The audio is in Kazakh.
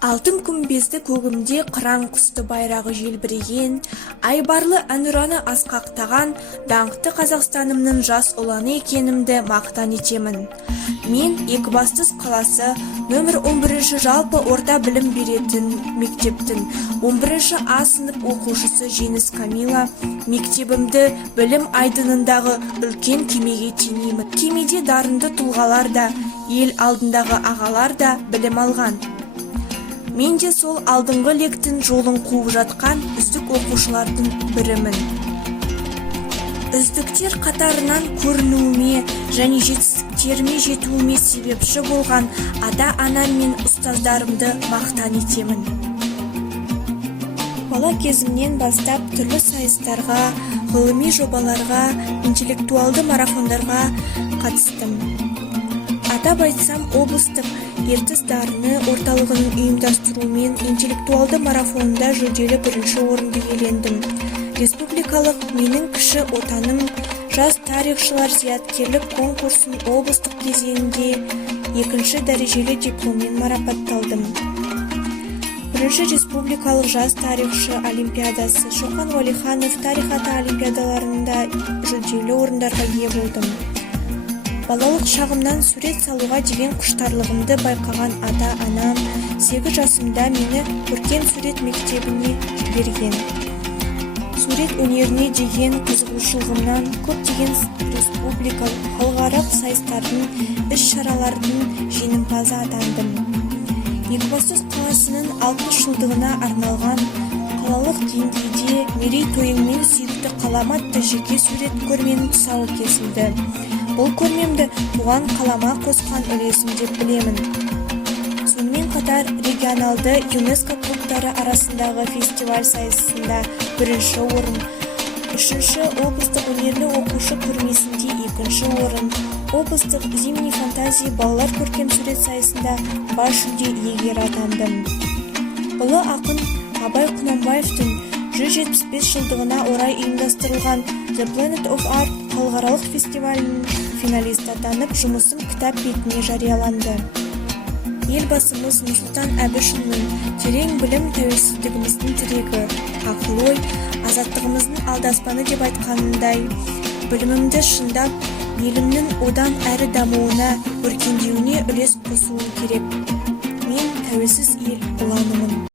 Алтын күмбезді көгімде қыран құсты байрағы желбіреген, айбарлы әнұраны асқақтаған даңқты Қазақстанымның жас ұланы екенімді мақтан етемін. Мен Екібастұз қаласы нөмір 11 жалпы орта білім беретін мектептің 11 А сынып оқушысы Жеңіс Камила. Мектебімді білім айдынындағы үлкен кемеге теңеймін. Кемеде дарынды тұлғалар да, ел алдындағы ағалар да білім алған. Мен де сол алдыңғы лектің жолын қуып жатқан үздік оқушылардың бірімін. Үздіктер қатарынан көрінуіме және жетістіктеріме жетуіме себепші болған ата-анам мен ұстаздарымды мақтан етемін. Бала кезімнен бастап түрлі сайыстарға, ғылыми жобаларға, интеллектуалды марафондарға қатыстым. Атап айтсам, облыстық ертіс дарыны орталығының ұйымдастыруымен интеллектуалды марафонында жүлделі бірінші орынды иелендім. Республикалық менің кіші отаным жас тарихшылар зияткерлік конкурсын облыстық кезеңінде 2 дәрежелі дипломмен марапатталдым. Бірінші республикалық жас тарихшы олимпиадасы Шоқан Уәлиханов тарих ата олимпиадаларында жүлделі орындарға ие болдым. Балалық шағымнан сурет салуға деген құштарлығымды байқаған ата-анам 8 жасымда мені көркем сурет мектебіне жіберген. Сурет өнеріне деген қызығушылығымнан көптеген республикалық халықаралық сайыстардың іс-шаралардың жеңімпазы атандым. Екібастұз қаласының 60 жылдығына арналған қалалық деңгейде мерейтойымен сүйікті қалам атты жеке сурет көрменің тұсауы кесілді. Бұл көрмемді туған қалама қосқан үлесім деп білемін. Сонымен қатар регионалды ЮНЕСКО клубтары арасындағы фестиваль сайысында 1-ші орын, 3-ші облыстық өнерлі оқушы көрмесінде 2-ші орын, облыстық зимний фантазия балалар көркем сурет сайысында бас жүлде иегері атандым. Ұлы ақын Абай Құнанбаевтың 175 жылдығына орай ұйымдастырылған The Planet of Art халықаралық фестивалінің финалист атанып, жұмысым кітап бетіне жарияланды. Елбасымыз Нұрсұлтан Әбішұлының терең білім тәуелсіздігіміздің тірегі, ақыл-ой, азаттығымыздың алдаспаны деп айтқанындай, білімімді шыңдап, елімнің одан әрі дамуына, өркендеуіне үлес қосуым керек. Мен тәуелсіз ел ұланымын.